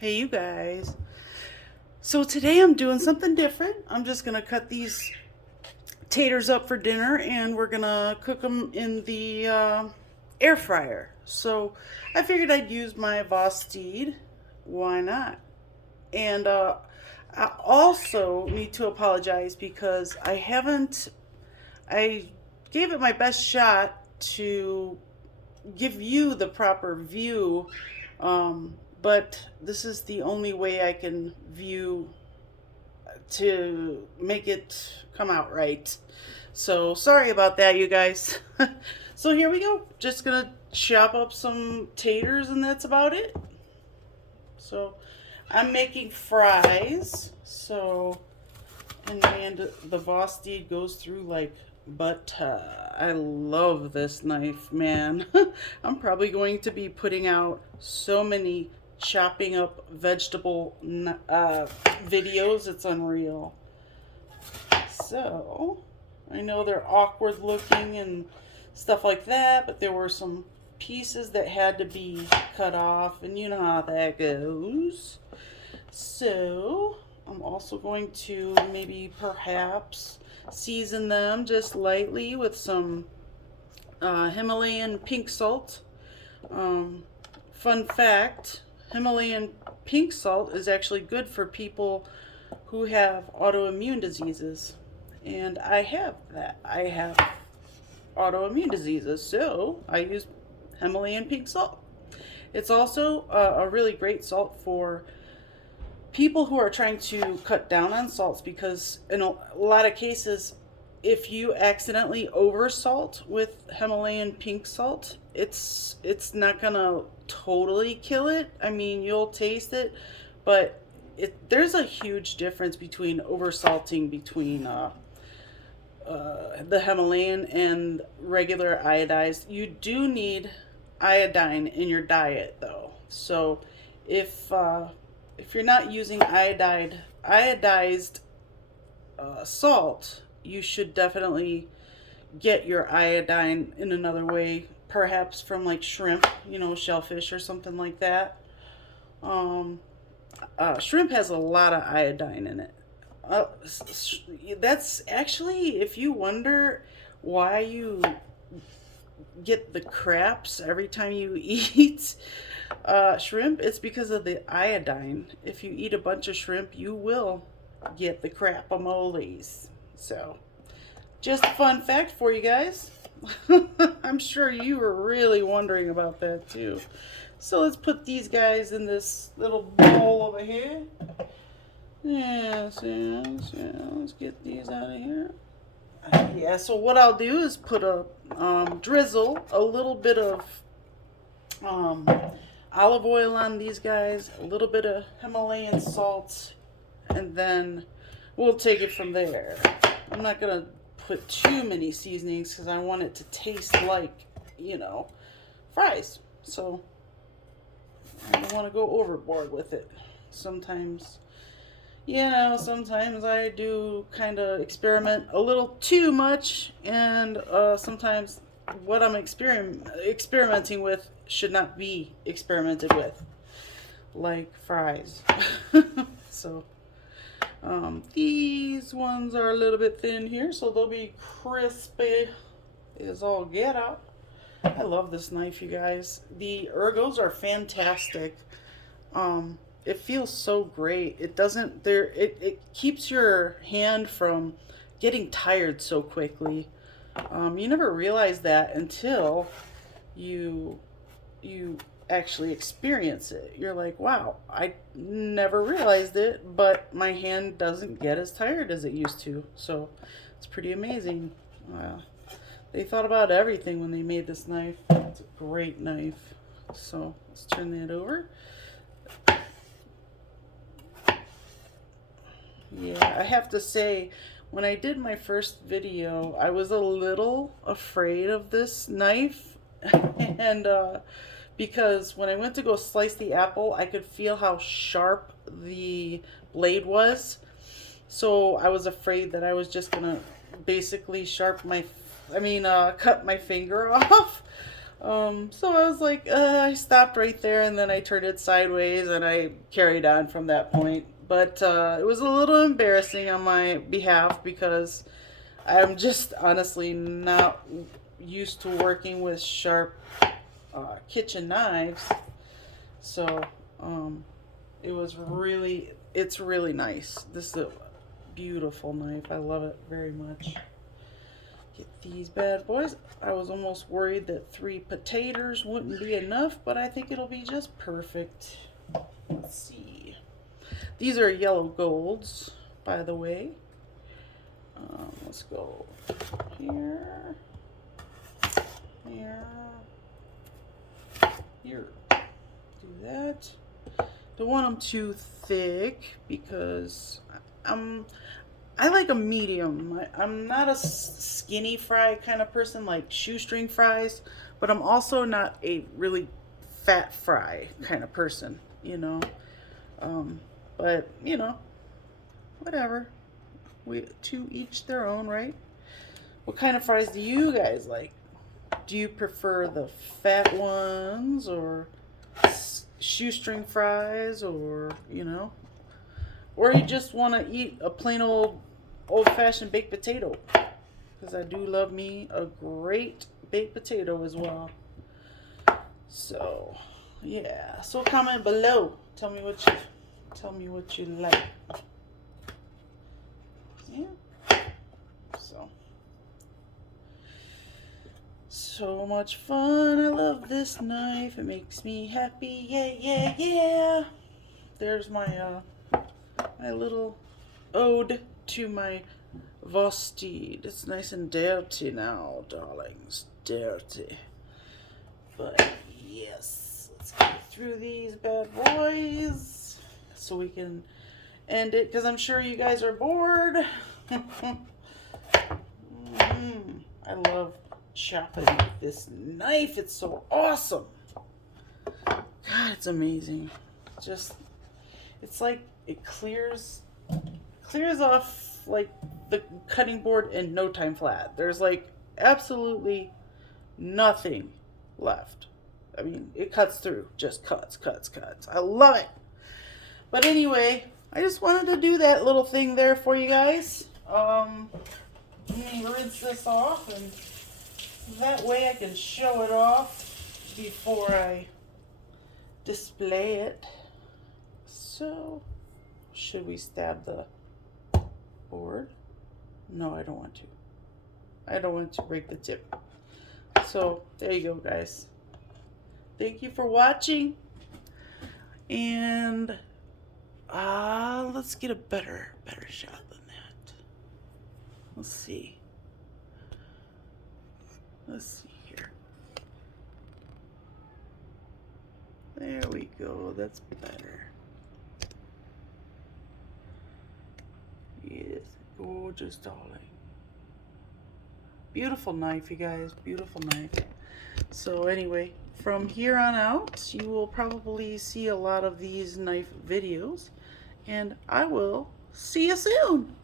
Hey, you guys. So today I'm doing something different. I'm just going to cut these taters up for dinner and we're going to cook them in the air fryer. So I figured I'd use my Vosteed. Why not? And I also need to apologize because I gave it my best shot to give you the proper view, but this is the only way I can view to make it come out right. So sorry about that, you guys. So here we go. Just gonna chop up some taters, and that's about it. So I'm making fries. So and the Vosteed goes through like butter. I love this knife, man. I'm probably going to be putting out so many chopping up vegetable videos. It's unreal. So I know they're awkward looking and stuff like that, but there were some pieces that had to be cut off, and you know how that goes. So I'm also going to maybe perhaps season them just lightly with some Himalayan pink salt. Fun fact, Himalayan pink salt is actually good for people who have autoimmune diseases. And I have that. I have autoimmune diseases, so I use Himalayan pink salt. It's also a really great salt for people who are trying to cut down on salts, because in a lot of cases, if you accidentally oversalt with Himalayan pink salt, it's not gonna totally kill it. I mean, you'll taste it, but there's a huge difference between oversalting between the Himalayan and regular iodized. You do need iodine in your diet, though. So if you're not using iodized salt, you should definitely get your iodine in another way, perhaps from like shrimp, shellfish or something like that. Um, Shrimp has a lot of iodine in it. Uh, that's actually, if you wonder why you get the craps every time you eat shrimp, it's because of the iodine. If you eat a bunch of shrimp, you will get the crapamoles. So, just a fun fact for you guys. I'm sure you were really wondering about that too. So let's put these guys in this little bowl over here. Yes, yes, yeah. Let's get these out of here. Yeah, so what I'll do is put a drizzle, a little bit of um, olive oil on these guys, a little bit of Himalayan salt, and then we'll take it from there. I'm not going to put too many seasonings because I want it to taste like, fries. So I don't want to go overboard with it. Sometimes sometimes I do kind of experiment a little too much, and sometimes what I'm experimenting with should not be experimented with, like fries. So these ones are a little bit thin here, so they'll be crispy as all get out. I love this knife, you guys. The ergos are fantastic. It feels so great. It doesn't there it keeps your hand from getting tired so quickly. You never realize that until you you actually experience it. You're like, wow, I never realized it, but my hand doesn't get as tired as it used to. So it's pretty amazing. They thought about everything when they made this knife. It's a great knife. So let's turn that over. Yeah, I have to say, when I did my first video, I was a little afraid of this knife. And because when I went to go slice the apple, I could feel how sharp the blade was. So I was afraid that I was just gonna basically cut my finger off. So I was like, I stopped right there and then I turned it sideways and I carried on from that point. But it was a little embarrassing on my behalf because I'm just honestly not used to working with sharp kitchen knives. So it's really nice. This is a beautiful knife. I love it very much. Get these bad boys. I was almost worried that 3 potatoes wouldn't be enough, but I think it'll be just perfect. Let's see. These are yellow golds, by the way. Let's go here, here, here. Do that. Don't want them too thick because I like a medium. I'm not a skinny fry kind of person like shoestring fries, but I'm also not a really fat fry kind of person, you know. But you know, whatever. We to each their own, right? What kind of fries do you guys like? Do you prefer the fat ones or shoestring fries, or you know, or you just want to eat a plain old-fashioned baked potato? Because I do love me a great baked potato as well. So yeah, so comment below. Tell me what you like. Yeah. So much fun. I love this knife. It makes me happy. Yeah, yeah, yeah. There's my my little ode to my Vosteed. It's nice and dirty now, darlings. Dirty. But yes, let's get through these bad boys so we can end it, because I'm sure you guys are bored. I love chopping with this knife. It's so awesome. God, it's amazing. Just, it's like it clears off like the cutting board in no time flat. There's like absolutely nothing left. I mean, it cuts through, just cuts. I love it. But anyway, I just wanted to do that little thing there for you guys. Let me rinse this off, and that way I can show it off before I display it. So, should we stab the board? No, I don't want to. I don't want to break the tip. So, there you go, guys. Thank you for watching. And let's get a better shot than that. Let's see. Let's see here. There we go. That's better. Yes, gorgeous, darling. Beautiful knife, you guys. Beautiful knife. So anyway, from here on out, you will probably see a lot of these knife videos, and I will see you soon.